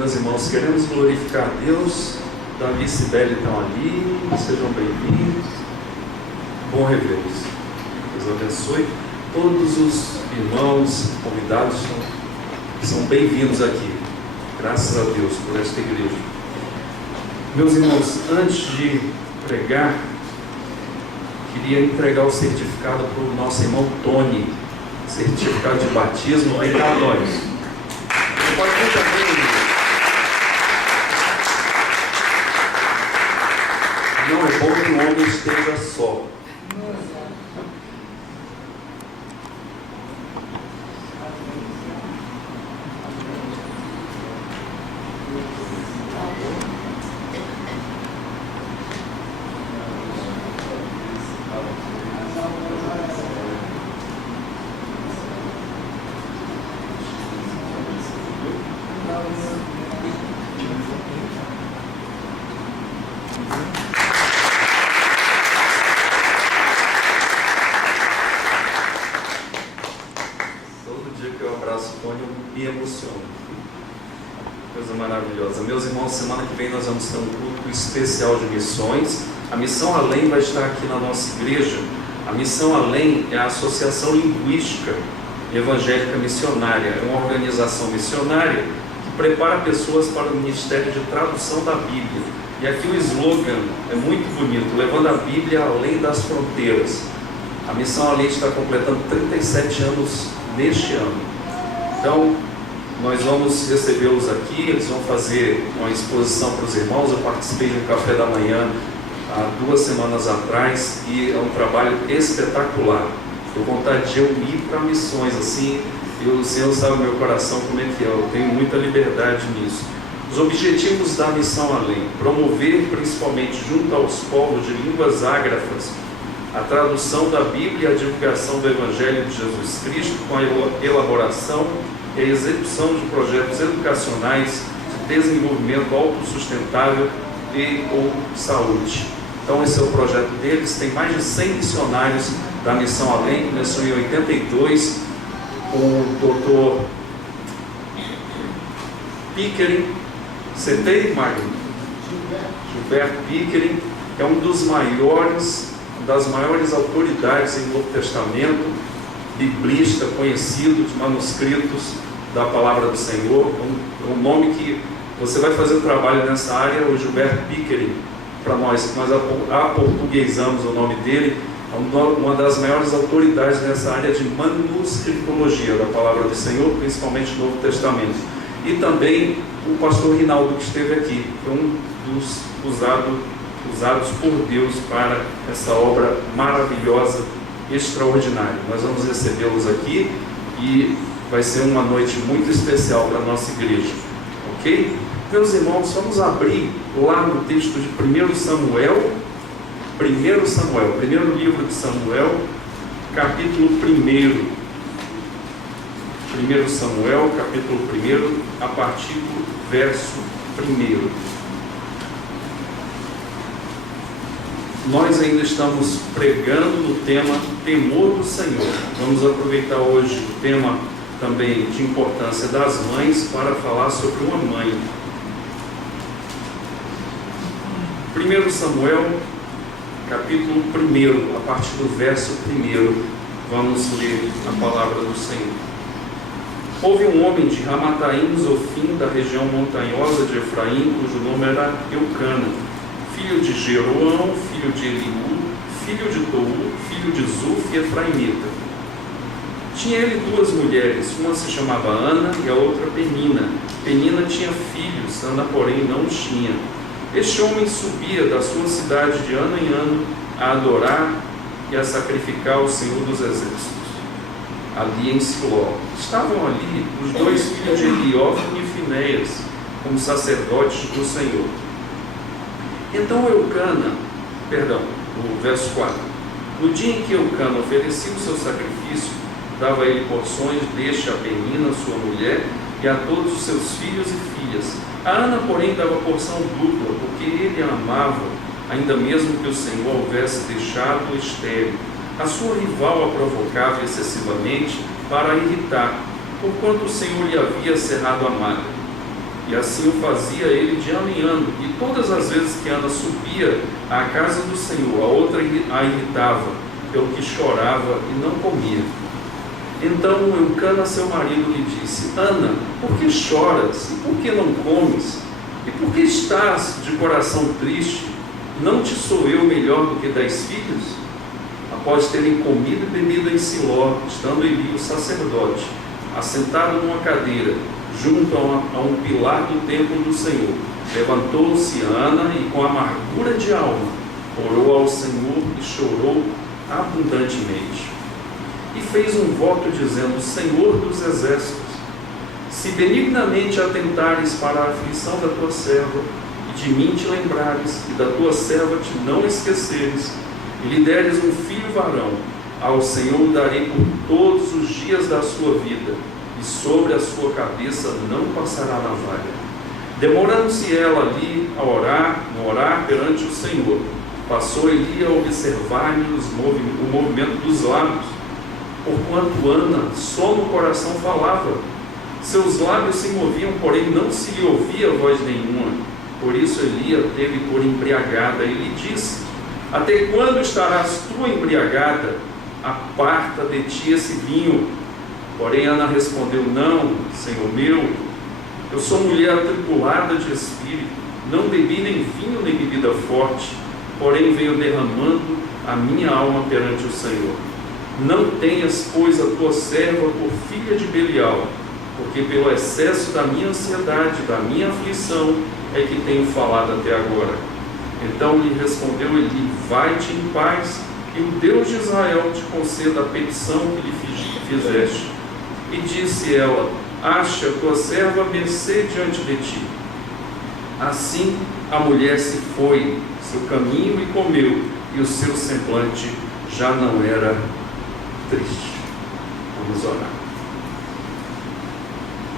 Meus irmãos, queremos glorificar a Deus. Davi e Cibele estão ali, sejam bem-vindos. Bom revê-los. Deus abençoe. Todos os irmãos convidados são bem-vindos aqui. Graças a Deus por esta igreja. Meus irmãos, antes de pregar, queria entregar o certificado para o nosso irmão Tony. Certificado de batismo. Vem cá, Tony. Você pode vir também. Não é bom que o homem esteja só. Semana que vem nós vamos ter um culto especial de missões. A Missão Além vai estar aqui na nossa igreja. A Missão Além é a Associação Linguística Evangélica Missionária. É uma organização missionária que prepara pessoas para o Ministério de Tradução da Bíblia. E aqui o slogan é muito bonito: levando a Bíblia além das fronteiras. A Missão Além está completando 37 anos neste ano. Então, nós vamos recebê-los aqui, eles vão fazer uma exposição para os irmãos. Eu participei de um café da manhã há 2 semanas atrás e é um trabalho espetacular. Estou com vontade de eu ir para missões, assim, o Senhor sabe o meu coração como é que é, eu tenho muita liberdade nisso. Os objetivos da Missão Além: promover, principalmente junto aos povos de línguas ágrafas, a tradução da Bíblia e a divulgação do Evangelho de Jesus Cristo, com a elaboração e a execução de projetos educacionais de desenvolvimento autossustentável e ou saúde. Então esse é o projeto deles. Tem mais de 100 missionários da Missão Além. Começou em 82 com o doutor Pickering. Citei, Magno? Gilberto Pickering, que é um dos maiores, das maiores autoridades em Novo Testamento, biblista conhecido de manuscritos da Palavra do Senhor. Um nome que você vai fazer um trabalho nessa área, o Gilberto Pickering, para nós aportuguesamos o nome dele. É uma das maiores autoridades nessa área de manuscritologia da Palavra do Senhor, principalmente no Novo Testamento. E também o pastor Rinaldo, que esteve aqui, foi um dos usados por Deus para essa obra maravilhosa, extraordinária. Nós vamos recebê-los aqui e vai ser uma noite muito especial para a nossa igreja, ok? Meus irmãos, vamos abrir lá no texto de 1 Samuel, primeiro livro de Samuel, capítulo 1. 1 Samuel, capítulo 1, a partir do verso 1. Nós ainda estamos pregando no tema Temor do Senhor. Vamos aproveitar hoje o tema também de importância das mães para falar sobre uma mãe. 1 Samuel, capítulo 1, a partir do verso 1. Vamos ler a palavra do Senhor. Houve um homem de Ramataim, Zofim, da região montanhosa de Efraim, cujo nome era Eucana, filho de Jeroão, filho de Eliú, filho de Tou, filho de Zuf e Efraimita. Tinha ele 2 mulheres, uma se chamava Ana e a outra Penina. Penina tinha filhos, Ana, porém, não os tinha. Este homem subia da sua cidade de ano em ano a adorar e a sacrificar ao Senhor dos Exércitos, ali em Siló. Estavam ali os 2 filhos de Eliófone e Finéias, como sacerdotes do Senhor. Então o verso 4: no dia em que Eucana oferecia o seu sacrifício, dava ele porções deste a Penina, sua mulher, e a todos os seus filhos e filhas. A Ana, porém, dava porção dupla, porque ele a amava, ainda mesmo que o Senhor houvesse deixado estéril. A sua rival a provocava excessivamente para a irritar, porquanto o Senhor lhe havia cerrado a maga. E assim o fazia ele de ano em ano. E todas as vezes que Ana subia à casa do Senhor, a outra a irritava, pelo que chorava e não comia. Então Eucana, seu marido, lhe disse: Ana, por que choras? E por que não comes? E por que estás de coração triste? Não te sou eu melhor do que 10 filhos? Após terem comido e bebido em Siló, estando Eli, o sacerdote, assentado numa cadeira, junto a um pilar do templo do Senhor, levantou-se Ana e, com amargura de alma, orou ao Senhor e chorou abundantemente. E fez um voto dizendo: Senhor dos exércitos, se benignamente atentares para a aflição da tua serva, e de mim te lembrares, e da tua serva te não esqueceres, e lhe deres um filho varão, ao Senhor o darei por todos os dias da sua vida, e sobre a sua cabeça não passará navalha. Demorando-se ela ali a orar perante o Senhor, passou Eli a observar-lhe o movimento dos lábios, porquanto Ana só no coração falava. Seus lábios se moviam, porém não se lhe ouvia voz nenhuma. Por isso Eli a teve por embriagada e lhe disse: Até quando estarás tu embriagada? Aparta de ti esse vinho. Porém Ana respondeu: Não, Senhor meu, eu sou mulher atribulada de espírito, não bebi nem vinho nem bebida forte, porém veio derramando a minha alma perante o Senhor. Não tenhas, pois, a tua serva por filha de Belial, porque pelo excesso da minha ansiedade, da minha aflição, é que tenho falado até agora. Então lhe respondeu Eli: Vai-te em paz, e o Deus de Israel te conceda a petição que lhe fizeste. E disse ela: Ache a tua serva mercê diante de ti. Assim a mulher se foi seu caminho e comeu, e o seu semblante já não era triste. Vamos orar.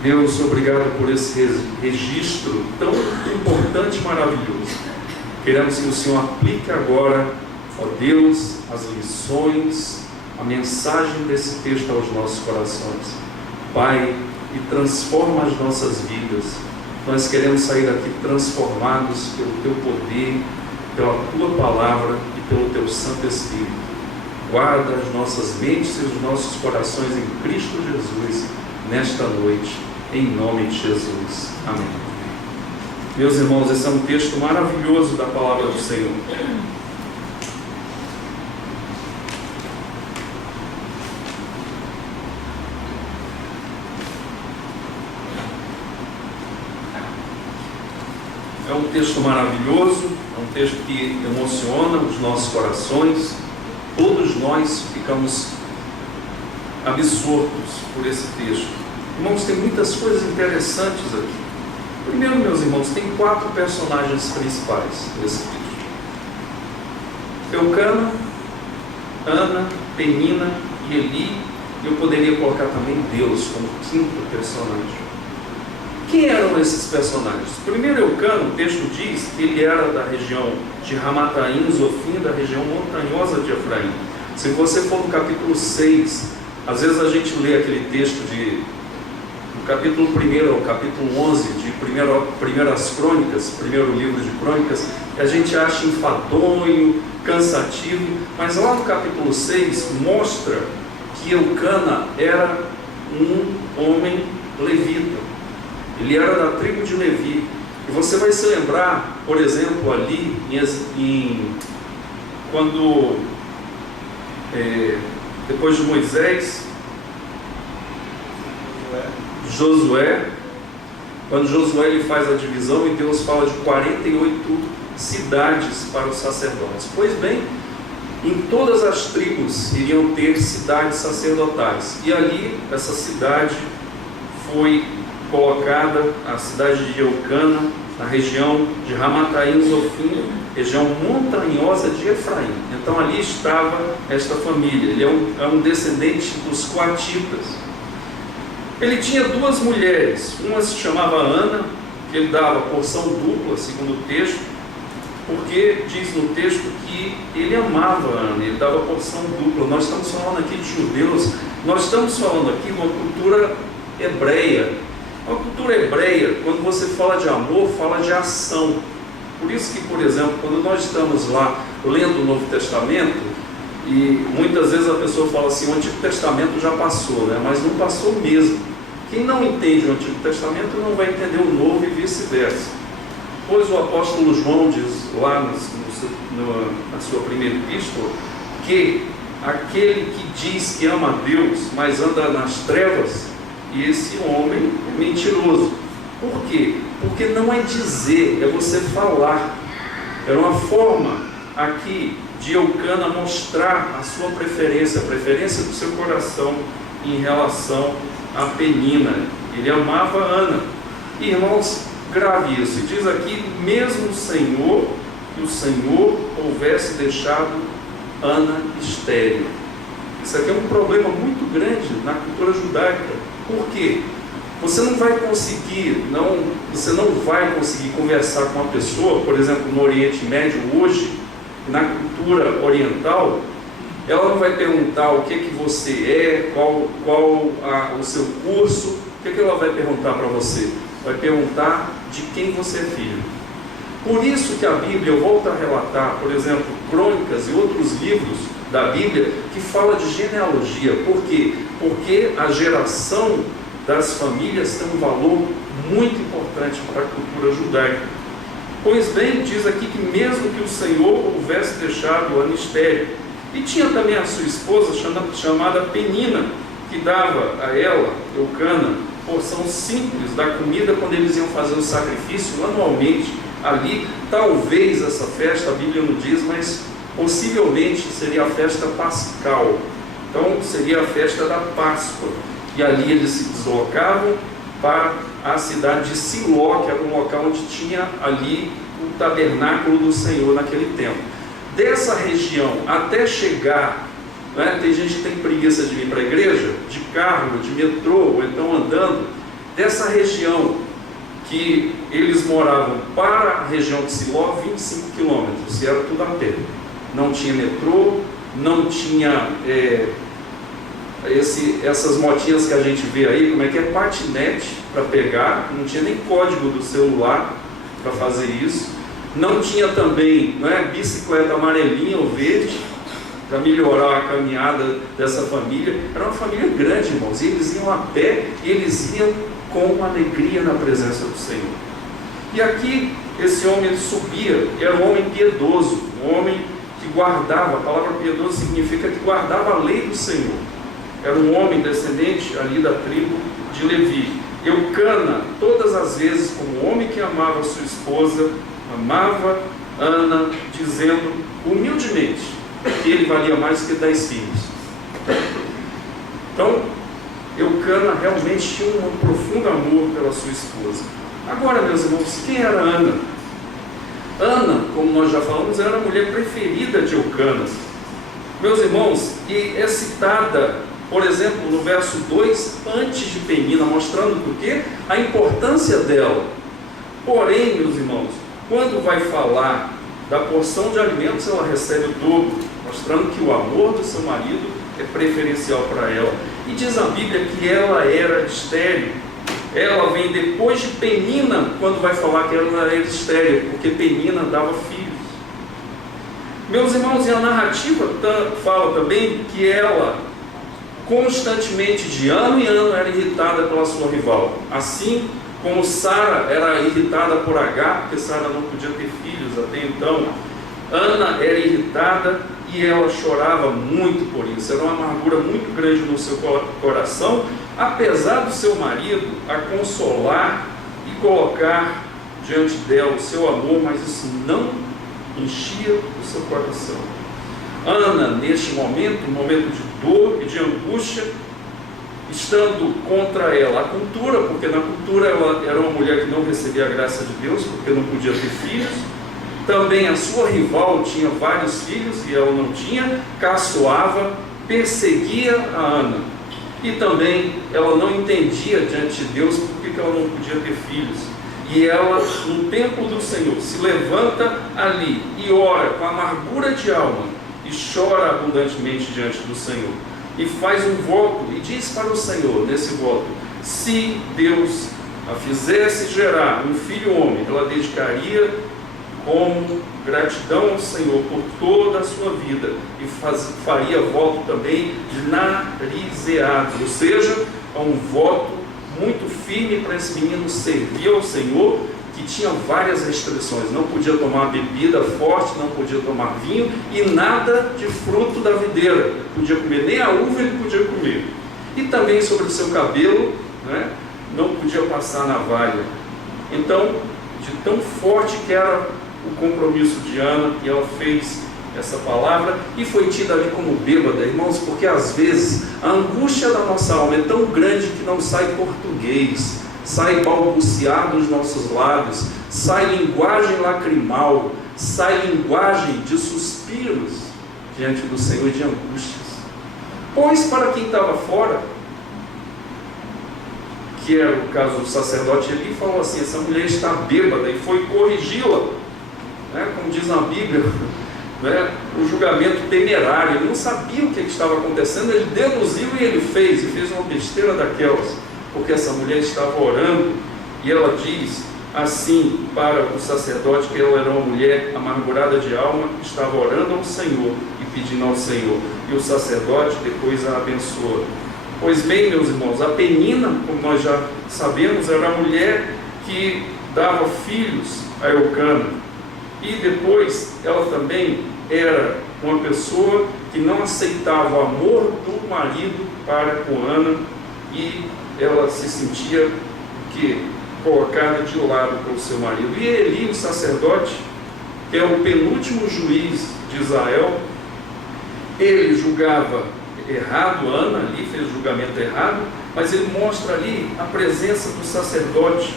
Deus, obrigado por esse registro tão importante e maravilhoso. Queremos que o Senhor aplique agora, ó Deus, as lições, a mensagem desse texto aos nossos corações. Pai, e transforma as nossas vidas. Nós queremos sair daqui transformados pelo Teu poder, pela Tua palavra e pelo Teu Santo Espírito. Guarda as nossas mentes e os nossos corações em Cristo Jesus nesta noite, em nome de Jesus. Amém. Meus irmãos, esse é um texto maravilhoso da palavra do Senhor. É um texto maravilhoso, é um texto que emociona os nossos corações. Todos nós ficamos absortos por esse texto. Irmãos, tem muitas coisas interessantes aqui. Primeiro, meus irmãos, tem 4 personagens principais desse texto: Eucana, Ana, Penina e Eli. Eu poderia colocar também Deus como 5º personagem. Quem eram esses personagens? Primeiro, Eucana, o texto diz que ele era da região de Ramataim, Zofim, da região montanhosa de Efraim. Se você for no capítulo 6, às vezes a gente lê aquele texto do capítulo 1 ao capítulo 11 de primeiras crônicas, primeiro livro de crônicas, que a gente acha enfadonho, cansativo, mas lá no capítulo 6 mostra que Eucana era um homem levita. Ele era da tribo de Levi. E você vai se lembrar, por exemplo, ali quando depois de Moisés, Josué, quando Josué ele faz a divisão e Deus fala de 48 cidades para os sacerdotes. Pois bem, em todas as tribos iriam ter cidades sacerdotais. E ali, essa cidade foi colocada, a cidade de Eucana, na região de Ramataim, Zofim, região montanhosa de Efraim. Então ali estava esta família. Ele é um descendente dos coatitas. Ele tinha 2 mulheres. Uma se chamava Ana, que ele dava porção dupla, segundo o texto, porque diz no texto que ele amava Ana, ele dava porção dupla. Nós estamos falando aqui de judeus, nós estamos falando aqui de uma cultura hebreia. A cultura hebreia, quando você fala de amor, fala de ação. Por isso que, por exemplo, quando nós estamos lá lendo o Novo Testamento, e muitas vezes a pessoa fala assim, o Antigo Testamento já passou, né? Mas não passou mesmo. Quem não entende o Antigo Testamento não vai entender o Novo e vice-versa. Pois o apóstolo João diz lá na sua primeira epístola, que aquele que diz que ama a Deus, mas anda nas trevas, esse homem é mentiroso. Por quê? Porque não é dizer, é você falar. Era uma forma aqui de Eucana mostrar a sua preferência, a preferência do seu coração em relação a Penina. Ele amava Ana. Irmãos, grave isso. E diz aqui, mesmo que o Senhor houvesse deixado Ana estéril. Isso aqui é um problema muito grande na cultura judaica. Por quê? Você não vai conseguir conversar com uma pessoa, por exemplo, no Oriente Médio hoje, na cultura oriental, ela não vai perguntar o que você é, qual o seu curso. O que ela vai perguntar para você? Vai perguntar de quem você é filho. Por isso que a Bíblia volta a relatar, por exemplo, Crônicas e outros livros da Bíblia que fala de genealogia. Por quê? Porque a geração das famílias tem um valor muito importante para a cultura judaica. Pois bem, diz aqui que mesmo que o Senhor houvesse deixado Ana estéril, e tinha também a sua esposa chamada Penina, que dava a ela, Eucana, porção simples da comida quando eles iam fazer o sacrifício anualmente. Ali, talvez essa festa, a Bíblia não diz, mas possivelmente seria a festa pascal. Então seria a festa da Páscoa. E ali eles se deslocavam para a cidade de Siló, que era um local onde tinha ali o tabernáculo do Senhor naquele tempo. Dessa região até chegar, né, tem gente que tem preguiça de vir para a igreja, de carro, de metrô, ou então andando, dessa região que eles moravam para a região de Siló, 25 quilômetros, e era tudo a pé. Não tinha metrô, não tinha essas motinhas que a gente vê aí, como é que é, patinete para pegar, não tinha nem código do celular para fazer isso, não tinha também, bicicleta amarelinha ou verde para melhorar a caminhada dessa família. Era uma família grande, irmãos, e eles iam a pé, e eles iam com alegria na presença do Senhor. E aqui esse homem subia, era um homem piedoso, um homem que guardava, a palavra piedoso significa que guardava a lei do Senhor. Era um homem descendente ali da tribo de Levi. Eucana, todas as vezes, como homem que amava sua esposa, amava Ana, dizendo humildemente que ele valia mais que 10 filhos. Então, Eucana realmente tinha um profundo amor pela sua esposa. Agora, meus irmãos, quem era Ana? Ana, como nós já falamos, era a mulher preferida de Eucana. Meus irmãos, e é citada, por exemplo, no verso 2, antes de Penina, mostrando por quê? A importância dela. Porém, meus irmãos, quando vai falar da porção de alimentos, ela recebe o dobro, mostrando que o amor do seu marido é preferencial para ela. E diz a Bíblia que ela era estéril. Ela vem depois de Penina, quando vai falar que ela era estéril, porque Penina dava filhos. Meus irmãos, e a narrativa fala também que ela constantemente, de ano em ano, era irritada pela sua rival. Assim como Sara era irritada por Agar, porque Sara não podia ter filhos até então, Ana era irritada e ela chorava muito por isso. Era uma amargura muito grande no seu coração, apesar do seu marido a consolar e colocar diante dela o seu amor, mas isso não enchia o seu coração. Ana, neste momento, um momento de dor e de angústia, estando contra ela a cultura, porque na cultura ela era uma mulher que não recebia a graça de Deus, porque não podia ter filhos. Também a sua rival tinha vários filhos e ela não tinha, caçoava, perseguia a Ana. E também ela não entendia diante de Deus porque ela não podia ter filhos. E ela, no templo do Senhor, se levanta ali e ora com amargura de alma e chora abundantemente diante do Senhor. E faz um voto e diz para o Senhor nesse voto: se Deus a fizesse gerar um filho homem, ela dedicaria como gratidão ao Senhor por toda a sua vida e faria voto também de narizeado, ou seja, um voto muito firme para esse menino servir ao Senhor, que tinha várias restrições. Não podia tomar bebida forte, não podia tomar vinho e nada de fruto da videira. Podia comer, nem a uva ele podia comer. E também sobre o seu cabelo, né, não podia passar navalha. Então, de tão forte que era o compromisso de Ana, e ela fez essa palavra e foi tida ali como bêbada, irmãos, porque às vezes a angústia da nossa alma é tão grande que não sai português, sai balbuciar dos nossos lábios, sai linguagem lacrimal, sai linguagem de suspiros diante do Senhor, de angústias. Pois para quem estava fora, que era o caso do sacerdote Eli, falou assim: essa mulher está bêbada, e foi corrigi-la, né? Como diz na Bíblia, né? O julgamento temerário. Ele não sabia o que estava acontecendo, ele deduziu e ele fez uma besteira daquelas, porque essa mulher estava orando, e ela diz assim para o sacerdote que ela era uma mulher amargurada de alma, estava orando ao Senhor e pedindo ao Senhor, e o sacerdote depois a abençoa. Pois bem, meus irmãos, a Penina, como nós já sabemos, era a mulher que dava filhos a Eucana, e depois ela também era uma pessoa que não aceitava o amor do marido para com Ana, e ela se sentia colocada de lado pelo seu marido. E Eli, o sacerdote, que é o penúltimo juiz de Israel, ele julgava errado Ana, ali fez o julgamento errado, mas ele mostra ali a presença do sacerdote,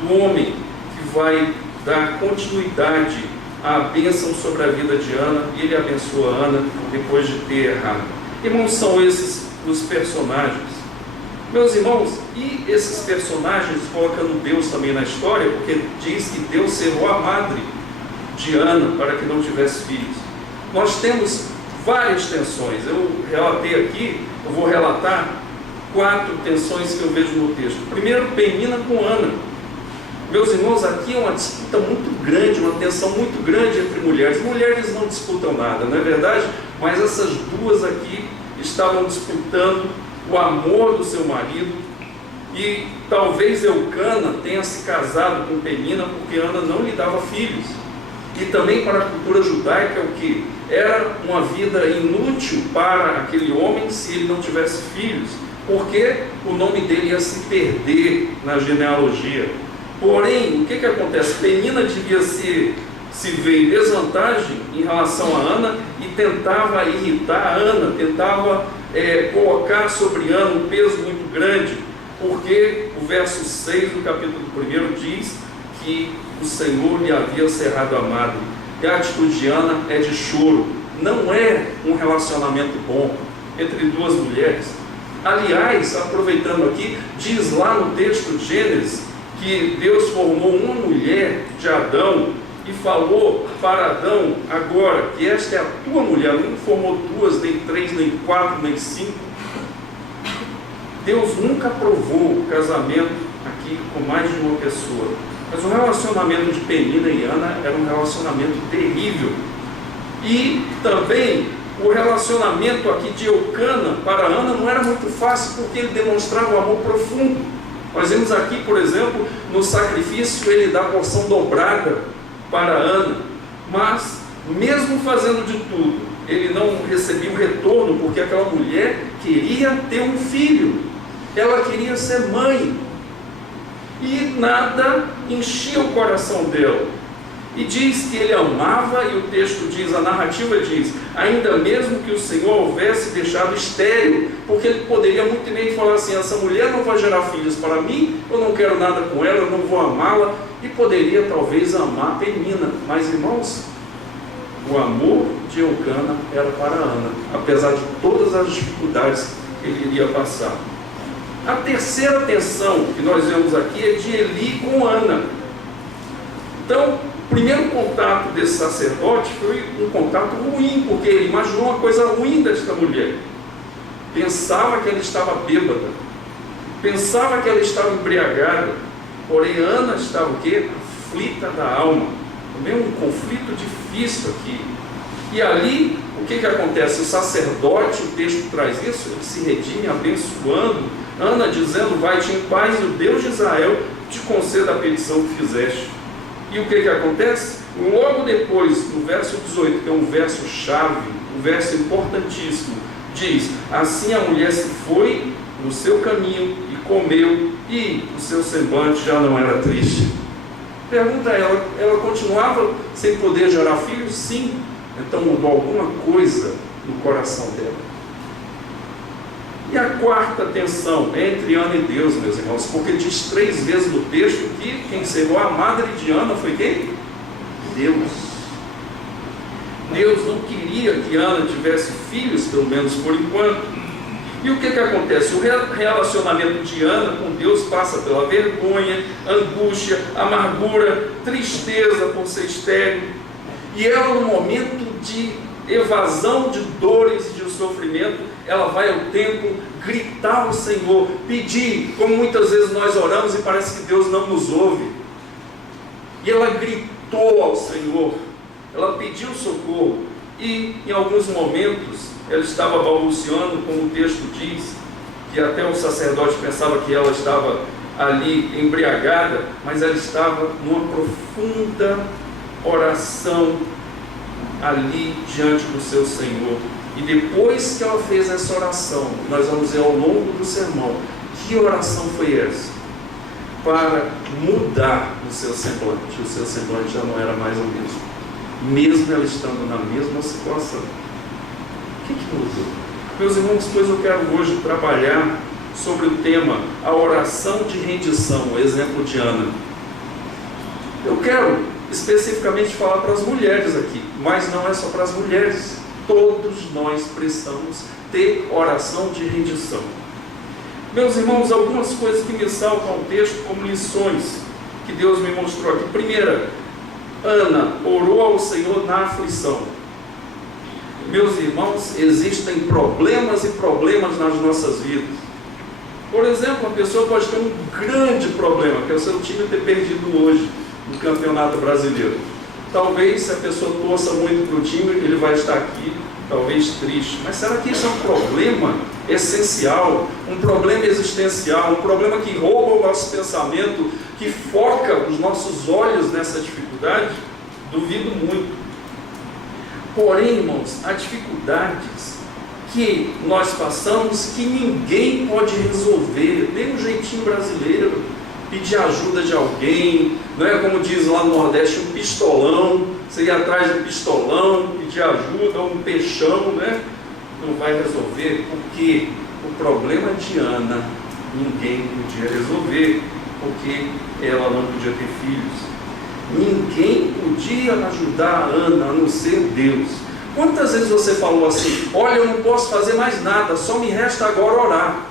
do homem que vai dar continuidade à bênção sobre a vida de Ana, e ele abençoa Ana depois de ter errado. Irmãos, são esses os personagens. Meus irmãos, e esses personagens colocando Deus também na história, porque diz que Deus cerrou a madre de Ana para que não tivesse filhos. Nós temos várias tensões. Eu relatei aqui, eu vou relatar 4 tensões que eu vejo no texto. Primeiro, Penina com Ana. Meus irmãos, aqui é uma disputa muito grande, uma tensão muito grande entre mulheres. Mulheres não disputam nada, não é verdade? Mas essas duas aqui estavam disputando o amor do seu marido, e talvez Eucana tenha se casado com Penina porque Ana não lhe dava filhos. E também para a cultura judaica, o que era uma vida inútil para aquele homem se ele não tivesse filhos, porque o nome dele ia se perder na genealogia. Porém, o que acontece? Penina devia se ver em desvantagem em relação a Ana e tentava irritar a Ana, tentava colocar sobre Ana um peso muito grande, porque o verso 6 do capítulo 1 diz que o Senhor lhe havia cerrado a madre. E a atitude de Ana é de choro. Não é um relacionamento bom entre duas mulheres. Aliás, aproveitando aqui, diz lá no texto de Gênesis que Deus formou uma mulher de Adão e falou para Adão: agora que esta é a tua mulher. Não formou 2, nem 3, nem 4, nem 5. Deus nunca aprovou o casamento aqui com mais de uma pessoa. Mas o relacionamento de Penina e Ana era um relacionamento terrível. E também o relacionamento aqui de Eucana para Ana não era muito fácil, porque ele demonstrava um amor profundo. Nós vemos aqui, por exemplo, no sacrifício ele dá porção dobrada para Ana, mas mesmo fazendo de tudo, ele não recebia o retorno, porque aquela mulher queria ter um filho, ela queria ser mãe, e nada enchia o coração dela. E diz que ele amava, e o texto diz, a narrativa diz, ainda mesmo que o Senhor houvesse deixado estéril, porque ele poderia muito bem falar assim: essa mulher não vai gerar filhos para mim, eu não quero nada com ela, eu não vou amá-la, e poderia talvez amar Penina. Mas, irmãos, o amor de Eucana era para Ana, apesar de todas as dificuldades que ele iria passar. A terceira tensão que nós vemos aqui é de Eli com Ana. Então, o primeiro contato desse sacerdote foi um contato ruim, porque ele imaginou uma coisa ruim desta mulher. Pensava que ela estava bêbada, pensava que ela estava embriagada, Porém, Ana estava o quê? Aflita da alma. Também um conflito difícil aqui. E ali, o que acontece? O sacerdote, o texto traz isso, ele se redime abençoando Ana, dizendo: vai-te em paz, e o Deus de Israel te conceda a petição que fizeste. E o que acontece? Logo depois, no verso 18, que é um verso chave, um verso importantíssimo, diz: assim a mulher se foi no seu caminho e comeu, e o seu semblante já não era triste. Pergunta ela continuava sem poder gerar filhos? Sim. Então mudou alguma coisa no coração dela. E a quarta tensão é entre Ana e Deus, meus irmãos, porque diz 3 vezes no texto que quem será a madre de Ana foi quem? Deus. Deus não queria que Ana tivesse filhos, pelo menos por enquanto. E o que acontece? O relacionamento de Ana com Deus passa pela vergonha, angústia, amargura, tristeza por ser estéril. E ela, no momento de evasão de dores e de sofrimento, ela vai ao templo gritar ao Senhor, pedir, como muitas vezes nós oramos e parece que Deus não nos ouve. E ela gritou ao Senhor, ela pediu socorro, e em alguns momentos ela estava balbuciando, como o texto diz, que até o sacerdote pensava que ela estava ali embriagada, mas ela estava numa profunda oração ali diante do seu Senhor. E depois que ela fez essa oração, nós vamos ver ao longo do sermão, que oração foi essa? Para mudar o seu semblante. O seu semblante já não era mais o mesmo, mesmo ela estando na mesma situação. O que mudou? Meus irmãos, pois eu quero hoje trabalhar sobre o tema a oração de rendição, o exemplo de Ana. Eu quero especificamente falar para as mulheres aqui, mas não é só para as mulheres. Todos nós precisamos ter oração de rendição. Meus irmãos, algumas coisas que me saltam ao texto como lições que Deus me mostrou aqui. Primeira, Ana orou ao Senhor na aflição. Meus irmãos, existem problemas e problemas nas nossas vidas. Por exemplo, uma pessoa pode ter um grande problema, que é o seu time ter perdido hoje no Campeonato Brasileiro. Talvez, se a pessoa torça muito para o time, ele vai estar aqui, talvez triste. Mas será que isso é um problema essencial, um problema existencial, um problema que rouba o nosso pensamento, que foca os nossos olhos nessa dificuldade? Duvido muito. Porém, irmãos, há dificuldades que nós passamos que ninguém pode resolver, nem um jeitinho brasileiro, pedir ajuda de alguém, não é como diz lá no Nordeste, um pistolão, você ir atrás de um pistolão, pedir ajuda, ou um peixão, né? Não vai resolver, porque o problema de Ana ninguém podia resolver, porque ela não podia ter filhos. Ninguém podia ajudar a Ana, a não ser Deus. Quantas vezes você falou assim: olha, eu não posso fazer mais nada, só me resta agora orar?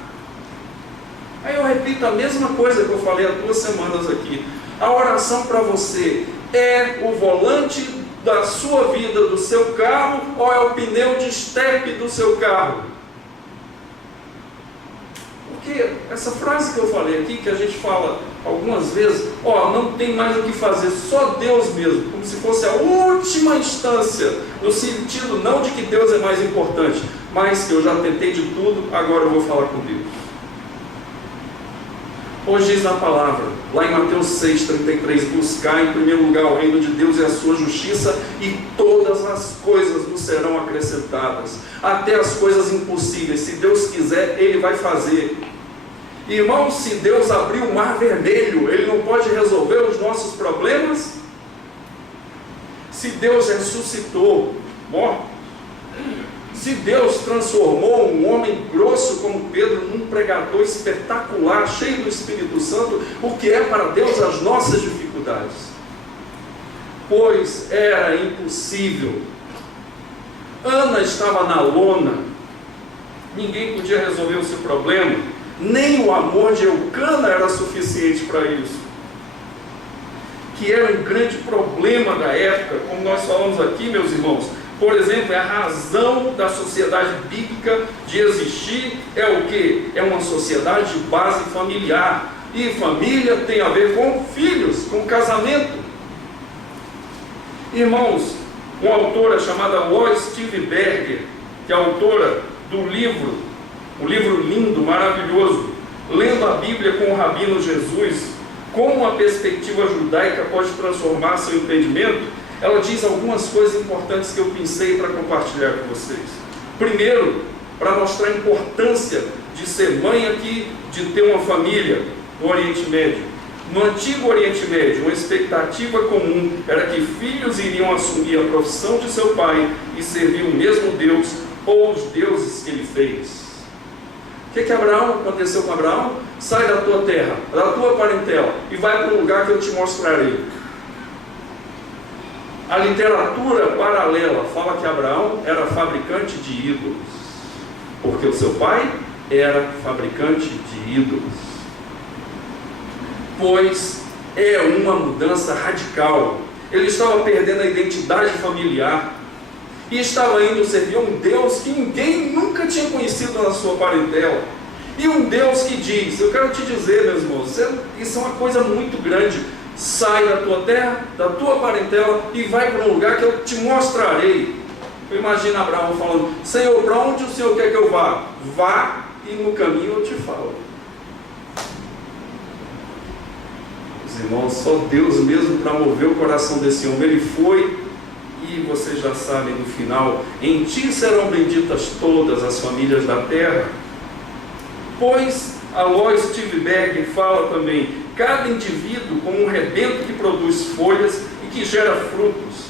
Aí eu repito a mesma coisa que eu falei há 2 semanas aqui. A oração para você é o volante da sua vida, do seu carro, ou é o pneu de estepe do seu carro? Porque essa frase que eu falei aqui, que a gente fala algumas vezes, não tem mais o que fazer, só Deus mesmo, como se fosse a última instância, no sentido não de que Deus é mais importante, mas que eu já tentei de tudo, agora eu vou falar com Deus. Hoje diz na palavra, lá em Mateus 6,33, buscar em primeiro lugar o reino de Deus e a sua justiça, e todas as coisas nos serão acrescentadas, até as coisas impossíveis. Se Deus quiser, Ele vai fazer. Irmão, se Deus abriu o mar vermelho, Ele não pode resolver os nossos problemas? Se Deus ressuscitou morto, se Deus transformou um homem grosso como Pedro num pregador espetacular, cheio do Espírito Santo, o que é para Deus as nossas dificuldades? Pois era impossível. Ana estava na lona, ninguém podia resolver o seu problema, nem o amor de Eucana era suficiente para isso, que era um grande problema da época, como nós falamos aqui, meus irmãos. Por exemplo, é a razão da sociedade bíblica de existir, é o que? É uma sociedade de base familiar. E família tem a ver com filhos, com casamento. Irmãos, uma autora chamada Lois Steinberger, que é autora do livro, um livro lindo, maravilhoso, Lendo a Bíblia com o Rabino Jesus, como a perspectiva judaica pode transformar seu entendimento, ela diz algumas coisas importantes que eu pensei para compartilhar com vocês. Primeiro, para mostrar a importância de ser mãe aqui, de ter uma família no Oriente Médio. No antigo Oriente Médio, uma expectativa comum era que filhos iriam assumir a profissão de seu pai e servir o mesmo Deus ou os deuses que ele fez. O que aconteceu com Abraão? Sai da tua terra, da tua parentela e vai para um lugar que eu te mostrarei. A literatura paralela fala que Abraão era fabricante de ídolos, porque o seu pai era fabricante de ídolos. Pois é uma mudança radical. Ele estava perdendo a identidade familiar e estava indo servir um Deus que ninguém nunca tinha conhecido na sua parentela. E um Deus que diz, eu quero te dizer, meus irmãos, isso é uma coisa muito grande. Sai da tua terra, da tua parentela e vai para um lugar que eu te mostrarei. Eu imagino Abraão falando: Senhor, para onde o Senhor quer que eu vá? Vá e no caminho eu te falo. Os irmãos, só Deus mesmo para mover o coração desse homem. Ele foi, e vocês já sabem no final: em ti serão benditas todas as famílias da terra. Pois a Lois Steinberger fala também: cada indivíduo como um rebento que produz folhas e que gera frutos,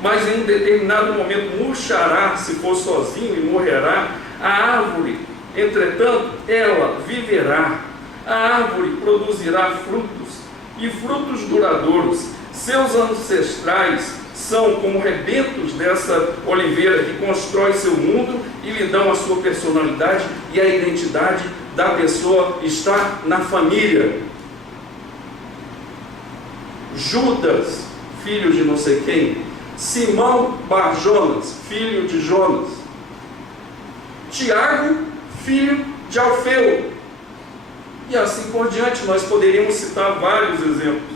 mas em um determinado momento murchará se for sozinho e morrerá. A árvore, entretanto, ela viverá. A árvore produzirá frutos, e frutos duradouros. Seus ancestrais são como rebentos dessa oliveira que constrói seu mundo e lhe dão a sua personalidade, e a identidade da pessoa está na família. Judas, filho de não sei quem. Simão Bar-Jonas, filho de Jonas. Tiago, filho de Alfeu. E assim por diante, nós poderíamos citar vários exemplos.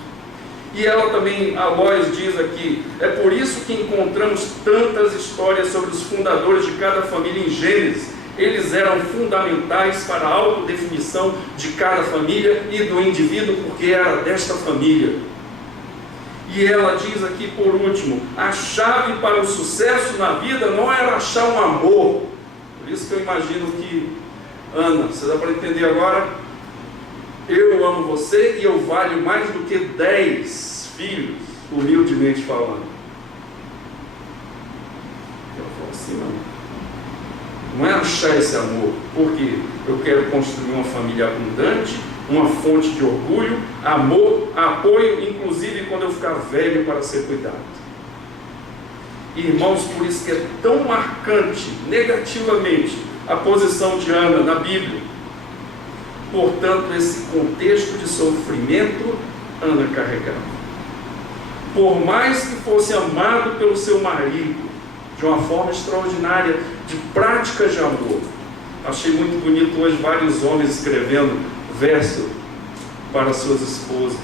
E ela também, a Lois diz aqui: é por isso que encontramos tantas histórias sobre os fundadores de cada família em Gênesis. Eles eram fundamentais para a autodefinição de cada família e do indivíduo, porque era desta família. E ela diz aqui, por último: a chave para o sucesso na vida não era achar um amor. Por isso que eu imagino que, Ana, você dá para entender agora? Eu amo você e eu valho mais do que 10 filhos, humildemente falando. Ela falou assim: não é achar esse amor, porque eu quero construir uma família abundante, uma fonte de orgulho, amor, apoio, inclusive quando eu ficar velho para ser cuidado. Irmãos, por isso que é tão marcante, negativamente, a posição de Ana na Bíblia. Portanto, esse contexto de sofrimento, Ana carregava. Por mais que fosse amado pelo seu marido, de uma forma extraordinária, de práticas de amor. Achei muito bonito hoje vários homens escrevendo verso para suas esposas.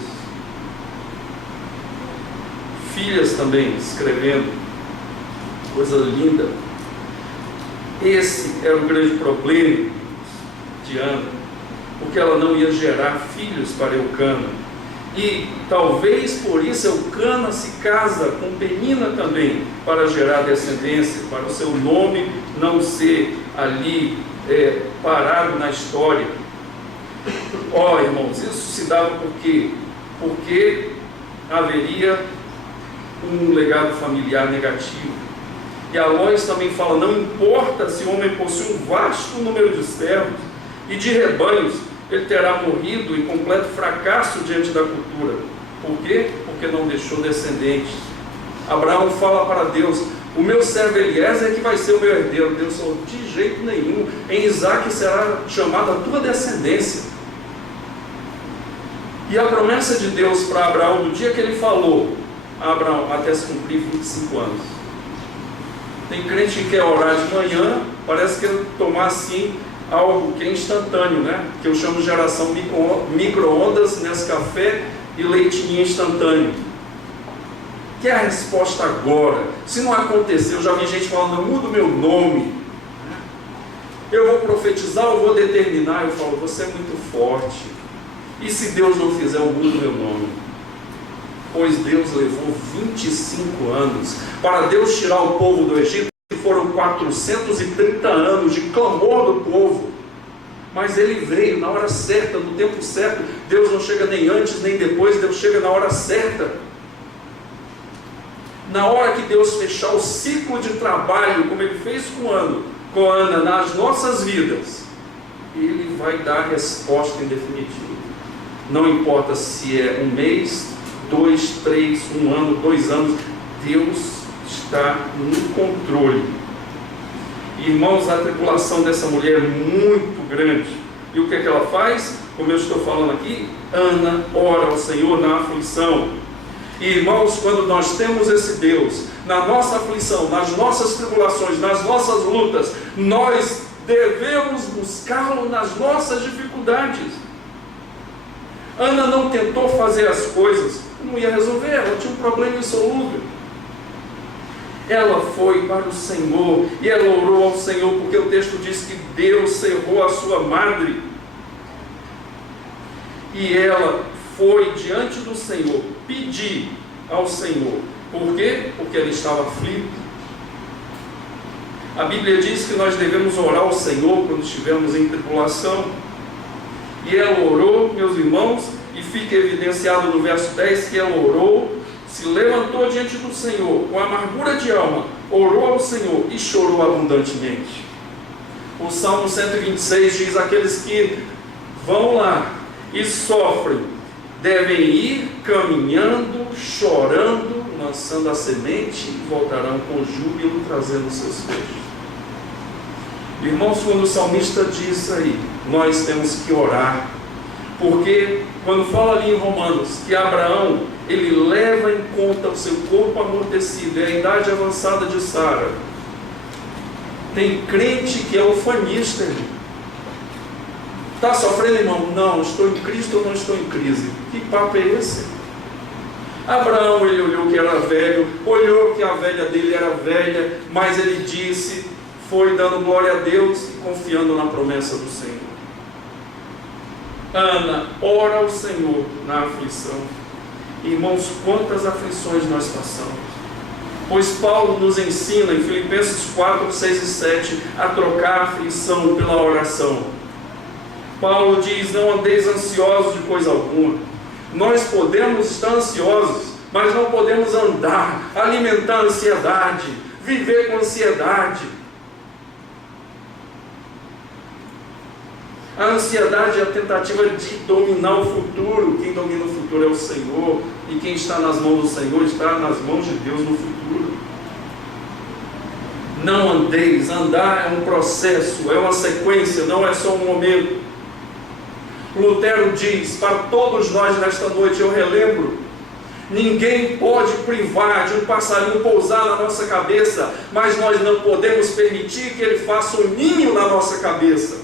Filhas também escrevendo, coisa linda. Esse era o grande problema de Ana, porque ela não ia gerar filhos para Eucana. E talvez por isso Eucana se casa com Penina também, para gerar descendência, para o seu nome não ser ali parado na história. Irmãos, isso se dava por quê? Porque haveria um legado familiar negativo. E a Lois também fala: não importa se o homem possui um vasto número de servos e de rebanhos, ele terá morrido em completo fracasso diante da cultura. Por quê? Porque não deixou descendentes. Abraão fala para Deus: o meu servo Eliezer é que vai ser o meu herdeiro. Deus falou: de jeito nenhum, em Isaac será chamada a tua descendência. E a promessa de Deus para Abraão, no dia que ele falou a Abraão, até se cumprir 25 anos. Tem crente que quer orar de manhã, parece que ele tomar assim algo que é instantâneo, né? Que eu chamo de geração micro-ondas, Nescafé e leitinho instantâneo. Que é a resposta agora. Se não acontecer, eu já vi gente falando, eu mudo meu nome, eu vou profetizar, eu vou determinar. Eu falo, você é muito forte. E se Deus não fizer, eu mudo meu nome. Pois Deus levou 25 anos para Deus tirar o povo do Egito. Foram 430 anos de clamor do povo. Mas ele veio na hora certa, no tempo certo. Deus não chega nem antes nem depois, Deus chega na hora certa. Na hora que Deus fechar o ciclo de trabalho, como Ele fez com Ana nas nossas vidas, Ele vai dar a resposta em definitivo. Não importa se é um mês, 2, 3, 1 ano, 2 anos, Deus está no controle. Irmãos, a tribulação dessa mulher é muito grande. E o que é que ela faz? Como eu estou falando aqui, Ana ora ao Senhor na aflição. E, irmãos, quando nós temos esse Deus na nossa aflição, nas nossas tribulações, nas nossas lutas, nós devemos buscá-lo nas nossas dificuldades. Ana não tentou fazer as coisas, não ia resolver, ela tinha um problema insolúvel. Ela foi para o Senhor e ela orou ao Senhor, porque o texto diz que Deus cerrou a sua madre. E ela foi diante do Senhor, pedir ao Senhor. Por quê? Porque ela estava aflita. A Bíblia diz que nós devemos orar ao Senhor quando estivermos em tribulação. E ela orou, meus irmãos, e fica evidenciado no verso 10 que ela orou, se levantou diante do Senhor, com amargura de alma, orou ao Senhor e chorou abundantemente. O Salmo 126 diz: aqueles que vão lá e sofrem, devem ir caminhando, chorando, lançando a semente, e voltarão com júbilo, trazendo seus feixes. Irmãos, quando o salmista diz aí, nós temos que orar, porque quando fala ali em Romanos que Abraão, ele leva em conta o seu corpo amortecido e a idade avançada de Sara. Tem crente que é ufanista, irmão. Está sofrendo, irmão? Não, estou em Cristo ou não estou em crise? Que papo é esse? Abraão, ele olhou que era velho, olhou que a velha dele era velha, mas ele disse, foi dando glória a Deus e confiando na promessa do Senhor. Ana, ora ao Senhor na aflição. Irmãos, quantas aflições nós passamos. Pois Paulo nos ensina em Filipenses 4, 6 e 7 a trocar a aflição pela oração. Paulo diz: não andeis ansiosos de coisa alguma. Nós podemos estar ansiosos, mas não podemos andar, alimentar a ansiedade, viver com ansiedade. A ansiedade é a tentativa de dominar o futuro. Quem domina o futuro é o Senhor. E quem está nas mãos do Senhor está nas mãos de Deus no futuro. Não andeis. Andar é um processo, é uma sequência, não é só um momento. Lutero diz para todos nós nesta noite, eu relembro: ninguém pode privar de um passarinho pousar na nossa cabeça, mas nós não podemos permitir que ele faça um ninho na nossa cabeça.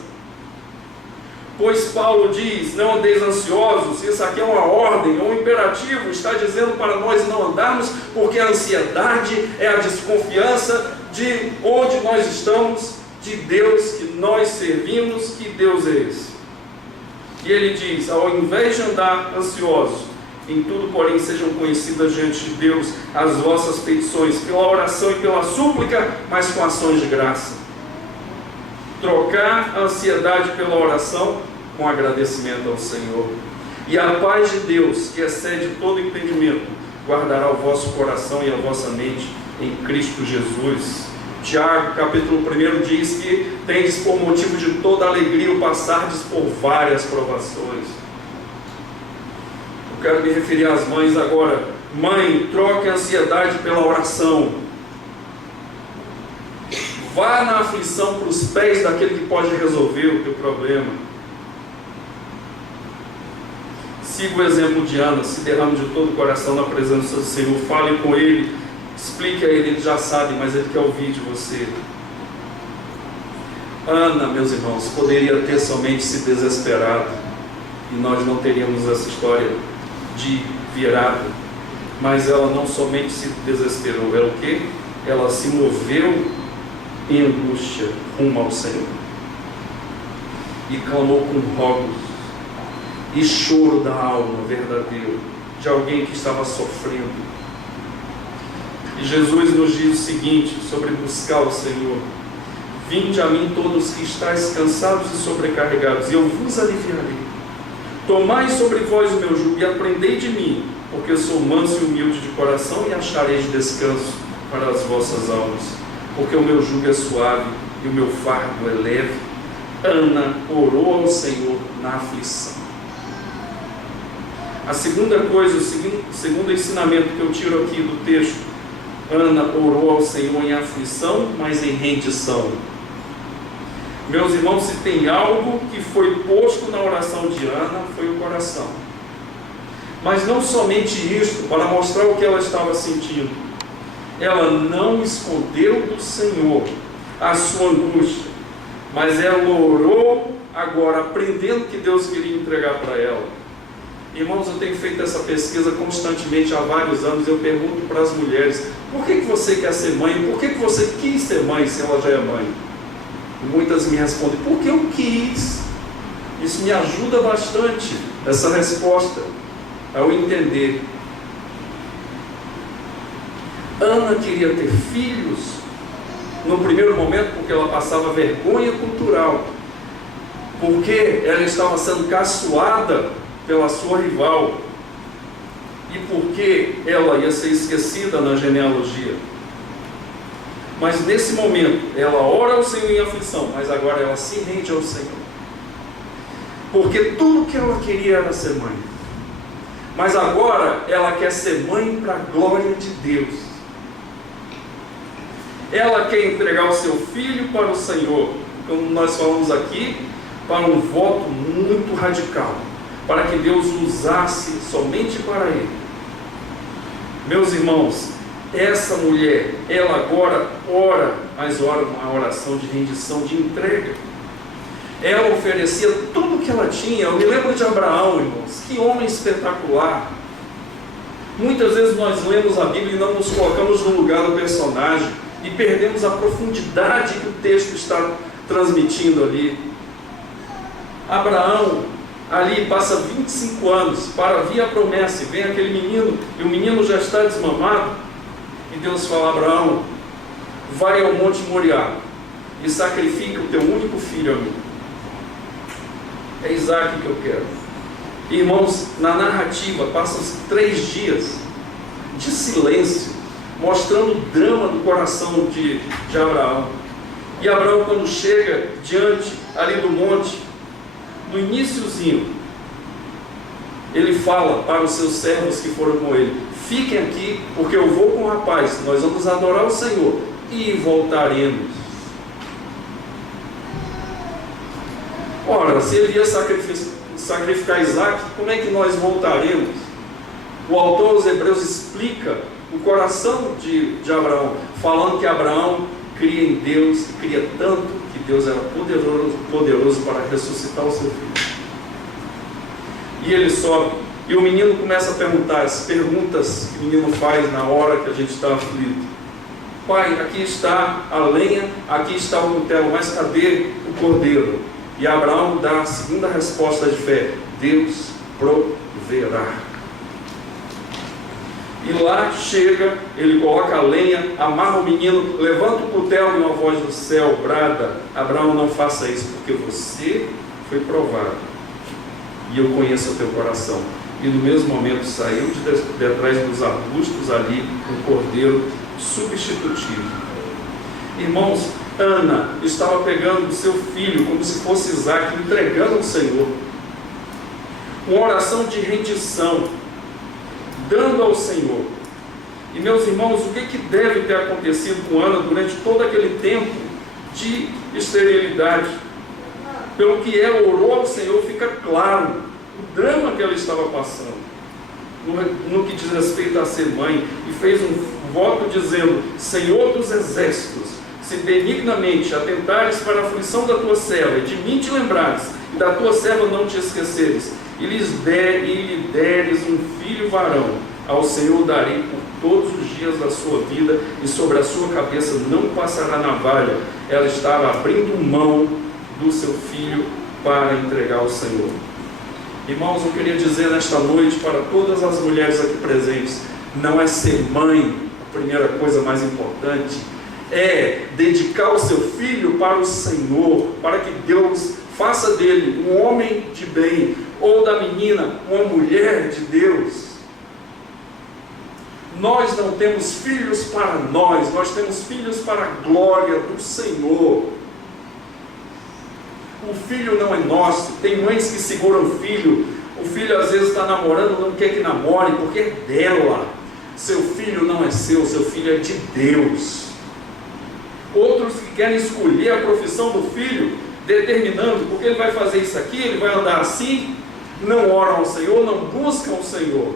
Pois Paulo diz: não andeis ansiosos. Isso aqui é uma ordem, é um imperativo. Está dizendo para nós não andarmos, porque a ansiedade é a desconfiança de onde nós estamos, de Deus que nós servimos, que Deus é esse. E ele diz: ao invés de andar ansiosos, em tudo, porém, sejam conhecidas diante de Deus as vossas petições, pela oração e pela súplica, mas com ações de graça. Trocar a ansiedade pela oração com agradecimento ao Senhor. E a paz de Deus, que excede todo entendimento, guardará o vosso coração e a vossa mente em Cristo Jesus. Tiago, capítulo 1, diz que tendes por motivo de toda alegria o passardes por várias provações. Eu quero me referir às mães agora. Mãe, troque a ansiedade pela oração. Vá na aflição para os pés daquele que pode resolver o teu problema. Siga o exemplo de Ana, se derrame de todo o coração na presença do Senhor, fale com Ele, explique a Ele, Ele já sabe, mas Ele quer ouvir de você. Ana, meus irmãos, poderia ter somente se desesperado, e nós não teríamos essa história de virada. Mas ela não somente se desesperou, ela o quê? Ela se moveu em angústia rumo ao Senhor, e clamou com rogos e choro da alma verdadeiro, de alguém que estava sofrendo. E Jesus nos diz o seguinte sobre buscar o Senhor: vinde a mim todos que estáis cansados e sobrecarregados, e eu vos aliviarei. Tomai sobre vós o meu jugo e aprendei de mim, porque sou manso e humilde de coração, e achareis descanso para as vossas almas, porque o meu jugo é suave e o meu fardo é leve. Ana orou ao Senhor na aflição. A segunda coisa, o segundo ensinamento que eu tiro aqui do texto: Ana orou ao Senhor em aflição, mas em rendição. Meus irmãos, se tem algo que foi posto na oração de Ana, foi o coração. Mas não somente isto, para mostrar o que ela estava sentindo. Ela não escondeu do Senhor a sua angústia, mas ela orou agora, aprendendo que Deus queria entregar para ela. Irmãos, eu tenho feito essa pesquisa constantemente há vários anos. Eu pergunto para as mulheres: por que você quer ser mãe? Por que você quis ser mãe se ela já é mãe? E muitas me respondem: porque eu quis. Isso me ajuda bastante, essa resposta, ao entender. Ana queria ter filhos no primeiro momento porque ela passava vergonha cultural, porque ela estava sendo caçoada pela sua rival, e porque ela ia ser esquecida na genealogia. Mas nesse momento ela ora ao Senhor em aflição, mas agora ela se rende ao Senhor, porque tudo que ela queria era ser mãe, mas agora ela quer ser mãe para a glória de Deus. Ela quer entregar o seu filho para o Senhor, como nós falamos aqui, para um voto muito radical, para que Deus usasse somente para Ele. Meus irmãos, essa mulher, ela agora ora, mas ora uma oração de rendição, de entrega. Ela oferecia tudo o que ela tinha. Eu me lembro de Abraão, irmãos, que homem espetacular. Muitas vezes nós lemos a Bíblia e não nos colocamos no lugar do personagem, e perdemos a profundidade que o texto está transmitindo ali. Abraão ali passa 25 anos para vir a promessa, e vem aquele menino, e o menino já está desmamado, e Deus fala: Abraão, vai ao Monte Moriá e sacrifica o teu único filho a mim. É Isaac que eu quero. Irmãos, na narrativa passam 3 dias de silêncio, mostrando o drama do coração de Abraão. E Abraão, quando chega diante ali do monte, no iniciozinho, ele fala para os seus servos que foram com ele: fiquem aqui, porque eu vou com o rapaz, nós vamos adorar o Senhor e voltaremos. Ora, se ele ia sacrificar Isaac, como é que nós voltaremos? O autor aos Hebreus explica o coração de Abraão, falando que Abraão cria em Deus, e cria tanto que Deus era poderoso para ressuscitar o seu filho. E ele sobe, e o menino começa a perguntar as perguntas que o menino faz na hora que a gente está aflito: pai, aqui está a lenha, aqui está o cutelo, mas cadê o cordeiro? E Abraão dá a segunda resposta de fé: Deus proverá. E lá chega, ele coloca a lenha, amarra o menino, levanta o cutelo, e uma voz do céu brada: Abraão, não faça isso, porque você foi provado, e eu conheço o teu coração. E no mesmo momento saiu de detrás dos arbustos ali um cordeiro substitutivo. Irmãos, Ana estava pegando o seu filho como se fosse Isaac, entregando ao Senhor. Uma oração de rendição, dando ao Senhor. E meus irmãos, o que deve ter acontecido com Ana durante todo aquele tempo de esterilidade? Pelo que ela orou ao Senhor, fica claro o drama que ela estava passando no que diz respeito a ser mãe, e fez um voto dizendo: Senhor dos exércitos, se benignamente atentares para a aflição da tua serva, e de mim te lembrares, e da tua serva não te esqueceres, e lhe deres um filho varão, ao Senhor darei por todos os dias da sua vida, e sobre a sua cabeça não passará navalha. Ela estava abrindo mão do seu filho para entregar ao Senhor. Irmãos, eu queria dizer nesta noite para todas as mulheres aqui presentes, não é ser mãe a primeira coisa mais importante, é dedicar o seu filho para o Senhor, para que Deus faça dele um homem de bem, ou da menina uma mulher de Deus. Nós não temos filhos para nós temos filhos para a glória do Senhor. O filho não é nosso. Tem mães que seguram o filho às vezes está namorando, não quer que namore, porque é dela. Seu filho não é seu filho é de Deus. Outros que querem escolher a profissão do filho, determinando, porque ele vai fazer isso aqui, ele vai andar assim, não oram ao Senhor, não buscam o Senhor.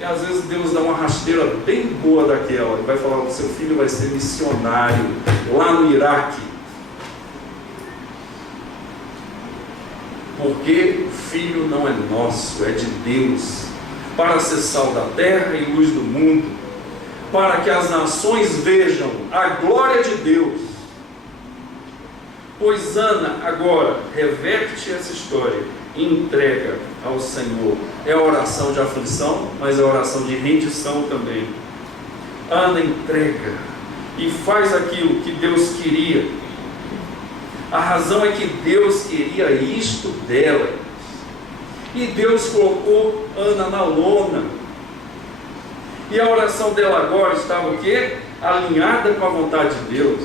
E às vezes Deus dá uma rasteira bem boa daquela, ele vai falar, o seu filho vai ser missionário lá no Iraque. Porque o filho não é nosso, é de Deus, para ser sal da terra e luz do mundo, para que as nações vejam a glória de Deus. Pois Ana agora reverte essa história e entrega ao Senhor. É a oração de aflição, mas é a oração de rendição também. Ana entrega e faz aquilo que Deus queria. A razão é que Deus queria isto dela. E Deus colocou Ana na lona. E a oração dela agora estava o quê? Alinhada com a vontade de Deus.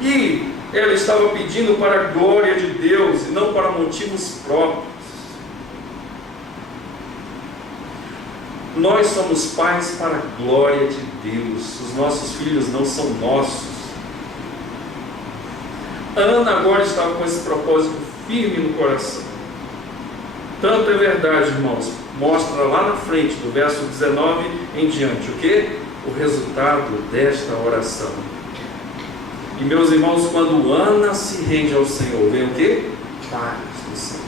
E ela estava pedindo para a glória de Deus e não para motivos próprios. Nós somos pais para a glória de Deus. Os nossos filhos não são nossos. Ana agora estava com esse propósito firme no coração. Tanto é verdade, irmãos, mostra lá na frente, do verso 19 em diante, o que? O resultado desta oração. E meus irmãos, quando Ana se rende ao Senhor, vem o que? Paz do Senhor.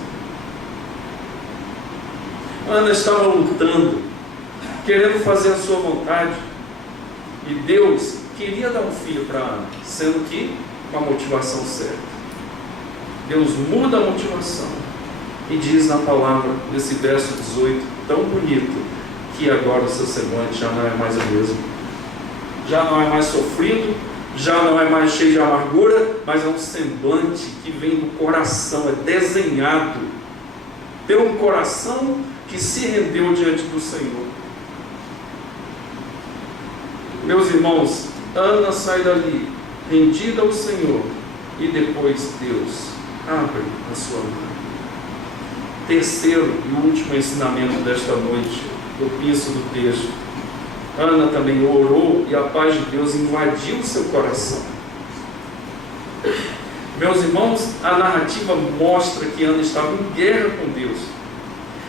Ana estava lutando, querendo fazer a sua vontade, e Deus queria dar um filho para Ana, sendo que com a motivação certa. Deus muda a motivação e diz na palavra, nesse verso 18, tão bonito, que agora o seu semblante já não é mais o mesmo, já não é mais sofrido, já não é mais cheio de amargura, mas é um semblante que vem do coração, é desenhado pelo coração que se rendeu diante do Senhor. Meus irmãos, Ana sai dali rendida ao Senhor, e depois Deus abre a sua mão. Terceiro e último ensinamento desta noite, eu penso do texto. Ana também orou e a paz de Deus invadiu o seu coração. Meus irmãos, a narrativa mostra que Ana estava em guerra com Deus.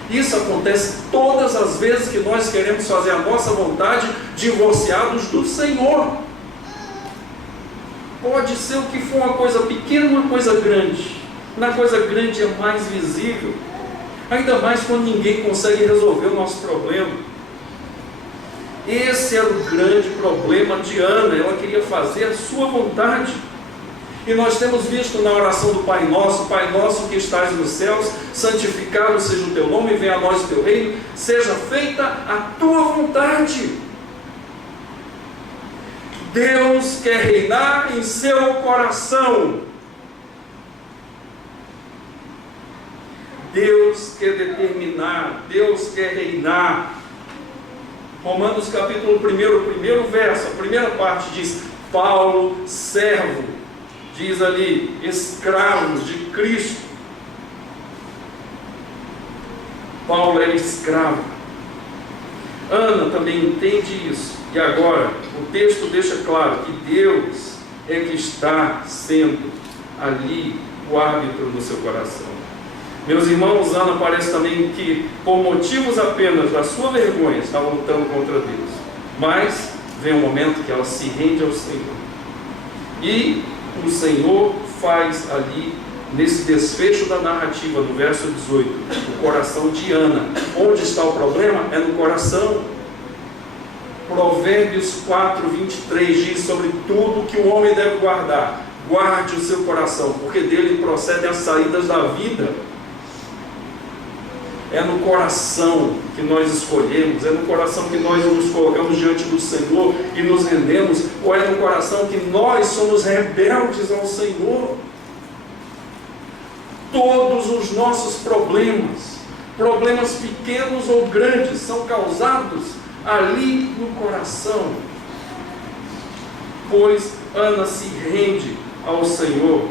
Isso acontece todas as vezes que nós queremos fazer a nossa vontade, divorciados do Senhor. Pode ser o que for, uma coisa pequena, uma coisa grande. Na coisa grande é mais visível. Ainda mais quando ninguém consegue resolver o nosso problema. Esse era o grande problema de Ana. Ela queria fazer a sua vontade. E nós temos visto na oração do Pai Nosso que estás nos céus, santificado seja o teu nome, venha a nós o teu reino, seja feita a tua vontade. Deus quer reinar em seu coração. Deus quer determinar, Deus quer reinar. Romanos capítulo 1, primeiro verso, a primeira parte diz: Paulo, servo, diz ali, escravos de Cristo. Paulo era escravo. Ana também entende isso. E agora, o texto deixa claro que Deus é que está sendo ali o árbitro no seu coração. Meus irmãos, Ana parece também que, por motivos apenas da sua vergonha, estava lutando contra Deus. Mas vem um momento que ela se rende ao Senhor. E o Senhor faz ali, nesse desfecho da narrativa, no verso 18, o coração de Ana. Onde está o problema? É no coração. Provérbios 4, 23 diz sobre tudo que o homem deve guardar. Guarde o seu coração, porque dele procedem as saídas da vida. É no coração que nós escolhemos, é no coração que nós nos colocamos diante do Senhor e nos rendemos, ou é no coração que nós somos rebeldes ao Senhor? Todos os nossos problemas pequenos ou grandes, são causados ali no coração. Pois Ana se rende ao Senhor,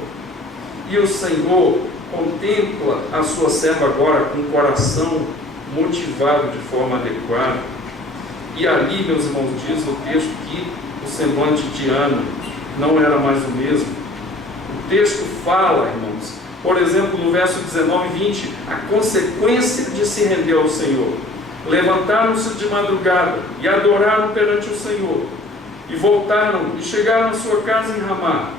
e o Senhor contempla a sua serva agora com o coração motivado de forma adequada. E ali, meus irmãos, diz o texto que o semblante de Ana não era mais o mesmo. O texto fala, irmãos, por exemplo, no verso 19 e 20, a consequência de se render ao Senhor. Levantaram-se de madrugada e adoraram perante o Senhor, e voltaram e chegaram à sua casa em Ramá.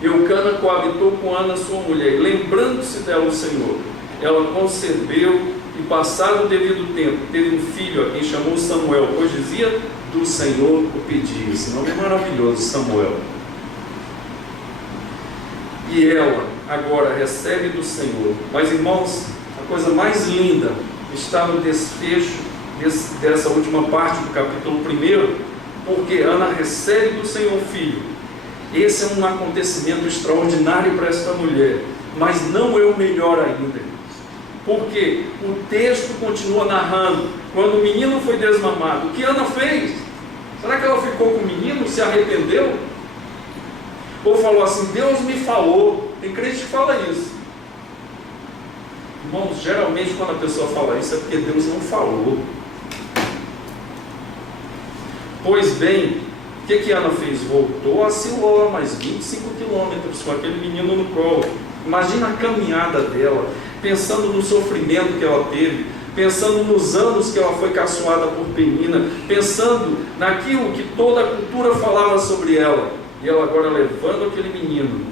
Eucana coabitou com Ana, sua mulher, e lembrando-se dela o Senhor, ela concebeu, e passado o devido tempo, teve um filho, a quem chamou Samuel, pois dizia, do Senhor o pedi. Esse nome é maravilhoso, Samuel. E ela agora recebe do Senhor. Mas, irmãos, a coisa mais linda está no desfecho dessa última parte do capítulo 1, porque Ana recebe do Senhor o filho. Esse é um acontecimento extraordinário para esta mulher, mas não é o melhor ainda, porque o texto continua narrando, quando o menino foi desmamado, o que Ana fez? Será que ela ficou com o menino, se arrependeu? Ou falou assim, Deus me falou? Tem crente que fala isso. Irmãos, geralmente quando a pessoa fala isso é porque Deus não falou. Pois bem, o que Ana fez? Voltou a Siló, mais 25 quilômetros, com aquele menino no colo. Imagina a caminhada dela, pensando no sofrimento que ela teve, pensando nos anos que ela foi caçoada por Penina, pensando naquilo que toda a cultura falava sobre ela. E ela agora levando aquele menino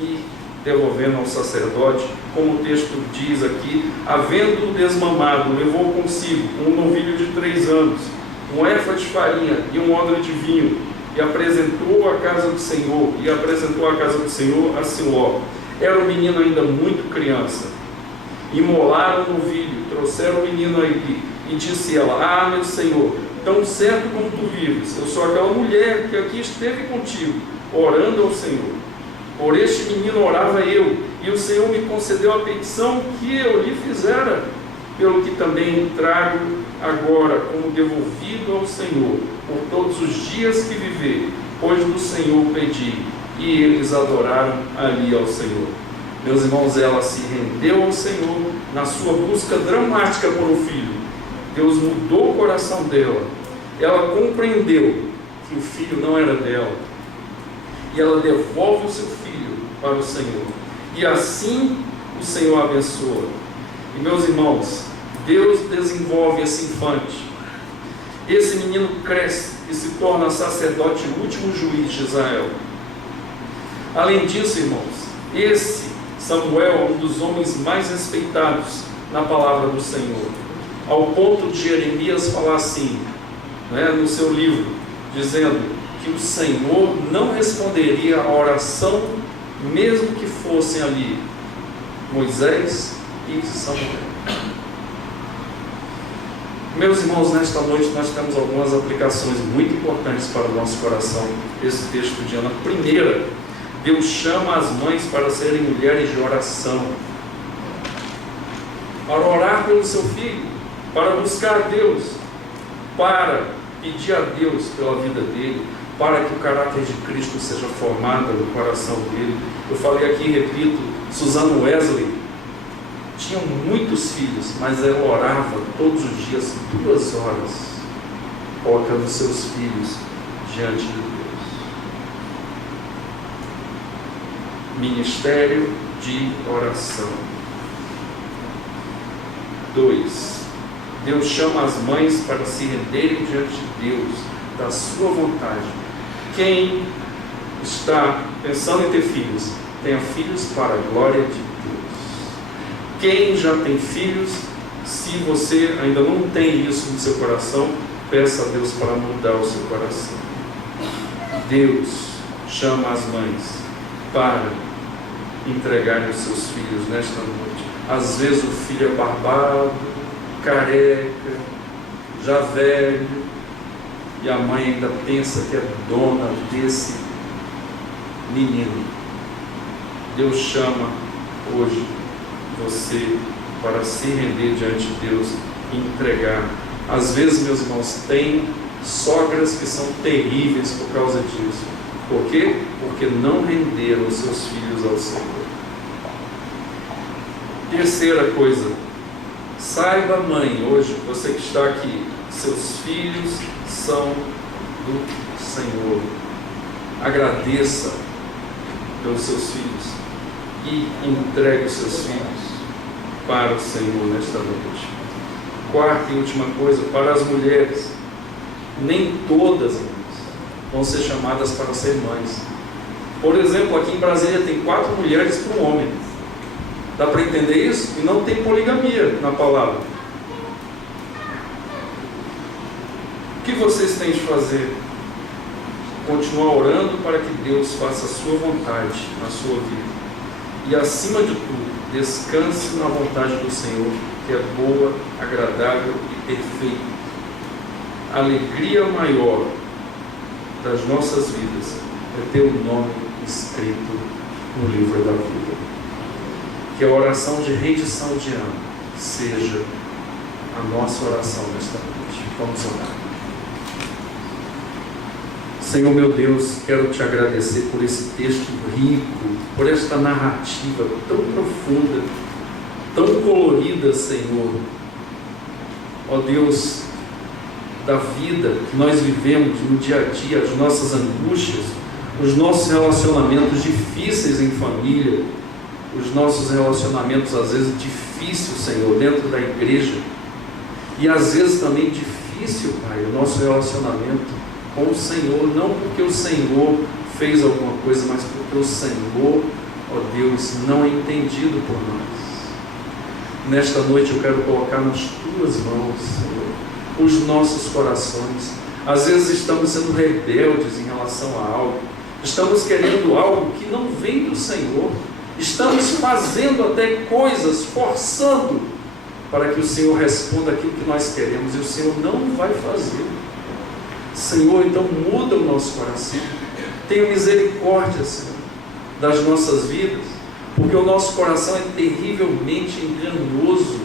e devolvendo ao sacerdote, como o texto diz aqui, havendo-o desmamado, levou consigo um novilho de 3 anos, um éfa de farinha e um odre de vinho, e apresentou a casa do Senhor, a Siló. Era o menino ainda muito criança. Imolaram o novilho, trouxeram o menino a Eli, e disse ela, ah, meu Senhor, tão certo como tu vives, eu sou aquela mulher que aqui esteve contigo, orando ao Senhor. Por este menino orava eu, e o Senhor me concedeu a petição que eu lhe fizera, pelo que também trago agora como devolvido ao Senhor, por todos os dias que viver, pois do Senhor pedi, e eles adoraram ali ao Senhor. Meus irmãos, ela se rendeu ao Senhor na sua busca dramática por um filho. Deus mudou o coração dela, ela compreendeu que o filho não era dela, e ela devolve o seu filho para o Senhor, e assim o Senhor abençoa. E meus irmãos, Deus desenvolve esse infante, esse menino cresce e se torna sacerdote, o último juiz de Israel. Além disso, irmãos, esse Samuel é um dos homens mais respeitados na palavra do Senhor, ao ponto de Jeremias falar assim, no seu livro, dizendo que o Senhor não responderia a oração, mesmo que fossem ali Moisés e Samuel. Meus irmãos, nesta noite nós temos algumas aplicações muito importantes para o nosso coração, esse texto de Ana. Primeira, Deus chama as mães para serem mulheres de oração, para orar pelo seu filho, para buscar a Deus, para pedir a Deus pela vida dele, para que o caráter de Cristo seja formado no coração dele. Eu falei aqui e repito, Susan Wesley tinha muitos filhos, mas ela orava todos os dias 2 horas, colocando seus filhos diante de Deus. Ministério de oração. 2. Deus chama as mães para se renderem diante de Deus, da sua vontade. Quem está pensando em ter filhos, tenha filhos para a glória de Deus. Quem já tem filhos, se você ainda não tem isso no seu coração, peça a Deus para mudar o seu coração. Deus chama as mães para entregarem os seus filhos nesta noite. Às vezes o filho é barbado, careca, já velho, e a mãe ainda pensa que é dona desse menino. Deus chama hoje você para se render diante de Deus e entregar. Às vezes, meus irmãos, tem sogras que são terríveis por causa disso. Por quê? Porque não renderam os seus filhos ao Senhor. Terceira coisa, saiba, mãe, hoje, você que está aqui, seus filhos são do Senhor. Agradeça pelos seus filhos e entregue os seus filhos para o Senhor nesta noite. Quarta e última coisa, para as mulheres, nem todas vão ser chamadas para ser mães. Por exemplo, aqui em Brasília tem 4 mulheres para um homem. Dá para entender isso? E não tem poligamia na palavra. O que vocês têm de fazer? Continuar orando para que Deus faça a sua vontade na sua vida. E acima de tudo, descanse na vontade do Senhor, que é boa, agradável e perfeita. A alegria maior das nossas vidas é ter o nome escrito no livro da vida. Que a oração de rendição de ano seja a nossa oração nesta noite. Vamos orar. Senhor meu Deus, quero te agradecer por esse texto rico, por esta narrativa tão profunda, tão colorida, Senhor. Ó Deus, da vida que nós vivemos no dia a dia, as nossas angústias, os nossos relacionamentos difíceis em família, os nossos relacionamentos às vezes difíceis, Senhor, dentro da igreja, e às vezes também difícil, Pai, o nosso relacionamento com o Senhor, não porque o Senhor fez alguma coisa, mas porque o Senhor, ó Deus, não é entendido por nós. Nesta noite eu quero colocar nas tuas mãos, Senhor, os nossos corações. Às vezes estamos sendo rebeldes em relação a algo, estamos querendo algo que não vem do Senhor, estamos fazendo até coisas, forçando para que o Senhor responda aquilo que nós queremos, e o Senhor não vai fazer. Senhor, então muda o nosso coração, tenha misericórdia, Senhor, das nossas vidas, porque o nosso coração é terrivelmente enganoso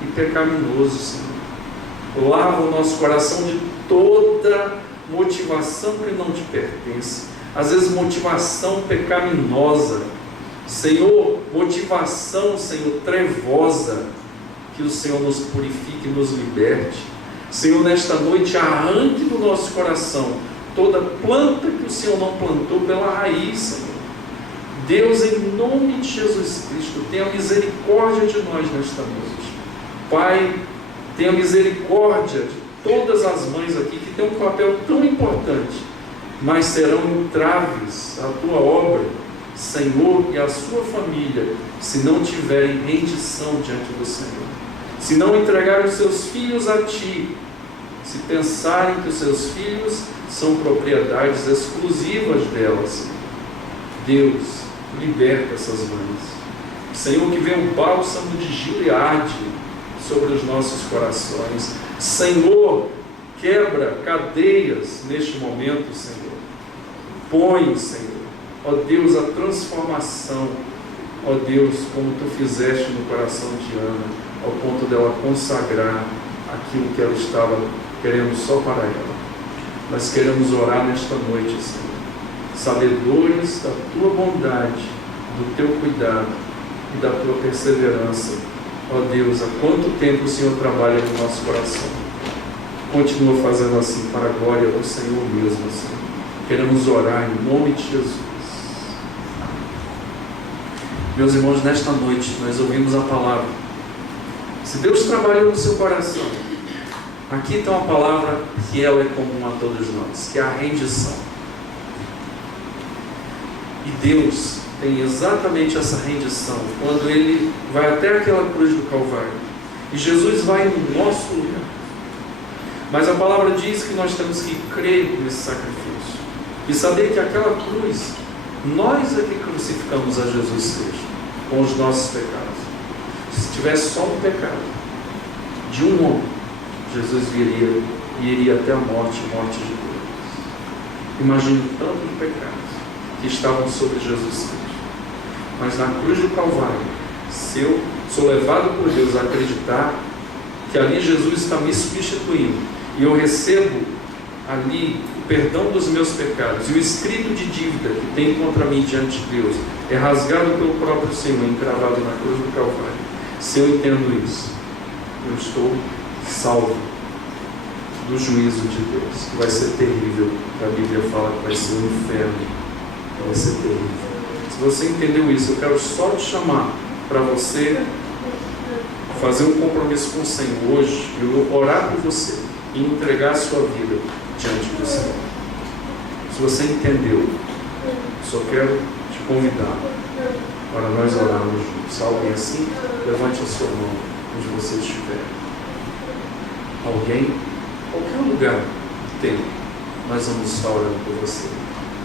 e pecaminoso, Senhor. Lava o nosso coração de toda motivação que não te pertence, às vezes motivação pecaminosa, Senhor, motivação, Senhor, trevosa, que o Senhor nos purifique e nos liberte. Senhor, nesta noite, arranque do nosso coração toda planta que o Senhor não plantou pela raiz, Senhor. Deus, em nome de Jesus Cristo, tenha misericórdia de nós nesta noite. Pai, tenha misericórdia de todas as mães aqui que têm um papel tão importante, mas serão entraves à tua obra, Senhor, e à sua família, se não tiverem rendição diante do Senhor. Se não entregarem os seus filhos a Ti, se pensarem que os seus filhos são propriedades exclusivas delas, Deus, liberta essas mães. Senhor, que venha um bálsamo de Gileade sobre os nossos corações. Senhor, quebra cadeias neste momento, Senhor. Põe, Senhor, ó Deus, a transformação, ó Deus, como Tu fizeste no coração de Ana, ao ponto dela consagrar aquilo que ela estava querendo só para ela. Nós queremos orar nesta noite, Senhor, sabedores da Tua bondade, do Teu cuidado e da Tua perseverança. Ó Deus, há quanto tempo o Senhor trabalha no nosso coração. Continua fazendo assim para a glória do Senhor mesmo, Senhor. Queremos orar em nome de Jesus. Meus irmãos, nesta noite nós ouvimos a palavra. Se Deus trabalhou no seu coração, Aqui está uma palavra que ela é comum a todos nós, que é a rendição. E Deus tem exatamente essa rendição quando Ele vai até aquela cruz do Calvário. E Jesus vai no nosso lugar. Mas a palavra diz que nós temos que crer nesse sacrifício. E saber que aquela cruz, nós é que crucificamos a Jesus Cristo com os nossos pecados. Se tivesse só um pecado de um homem, Jesus viria e iria até a morte de Deus. Imagine tantos pecados que estavam sobre Jesus Cristo. Mas na cruz do Calvário, se eu sou levado por Deus a acreditar que ali Jesus está me substituindo e eu recebo ali o perdão dos meus pecados e o escrito de dívida que tem contra mim diante de Deus é rasgado pelo próprio Senhor, encravado na cruz do Calvário. Se eu entendo isso, eu estou salvo do juízo de Deus, que vai ser terrível. A Bíblia fala que vai ser um inferno, vai ser terrível. Se você entendeu isso, eu quero só te chamar para você fazer um compromisso com o Senhor hoje, eu orar por você e entregar a sua vida diante do Senhor. Se você entendeu, só quero te convidar para nós orarmos juntos. Se alguém assim, levante a sua mão onde você estiver. Alguém, qualquer lugar que tenha, nós vamos estar orando por você.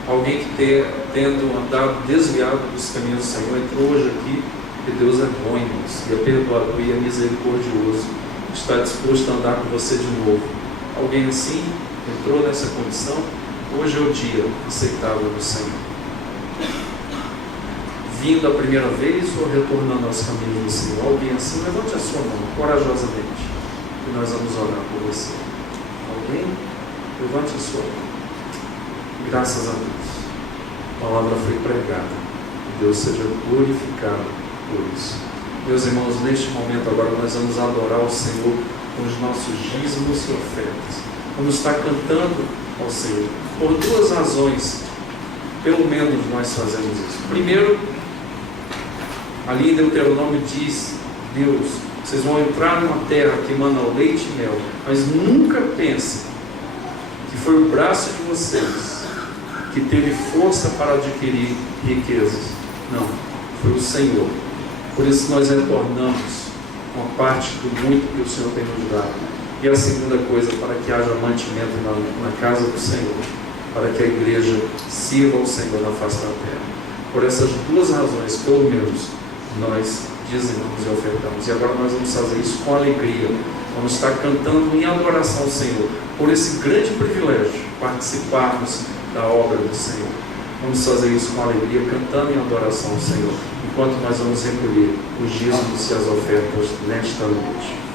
Alguém que tendo andado desviado dos caminhos do Senhor, entrou hoje aqui, porque Deus é bom, irmãos, e é perdoador e é misericordioso, está disposto a andar com você de novo. Alguém assim, entrou nessa condição, hoje é o dia aceitável do Senhor. Vindo a primeira vez ou retornando aos caminhos do Senhor? Alguém assim, levante a sua mão, corajosamente, e nós vamos orar por você. Alguém? Levante a sua mão. Graças a Deus. A palavra foi pregada. Que Deus seja glorificado por isso. Meus irmãos, neste momento agora nós vamos adorar o Senhor com os nossos dízimos e ofertas. Vamos estar cantando ao Senhor. Por duas razões, pelo menos nós fazemos isso. Primeiro, ali em Deuteronômio diz, Deus, vocês vão entrar numa terra que emana leite e mel, mas nunca pensem que foi o braço de vocês que teve força para adquirir riquezas. Não, foi o Senhor. Por isso nós retornamos uma parte do muito que o Senhor tem nos dado. E a segunda coisa, para que haja mantimento na casa do Senhor, para que a igreja sirva ao Senhor na face da terra. Por essas duas razões, pelo menos, nós dizimamos e ofertamos. E agora nós vamos fazer isso com alegria. Vamos estar cantando em adoração ao Senhor, por esse grande privilégio, participarmos da obra do Senhor. Vamos fazer isso com alegria, cantando em adoração ao Senhor, enquanto nós vamos recolher os dízimos e as ofertas nesta noite.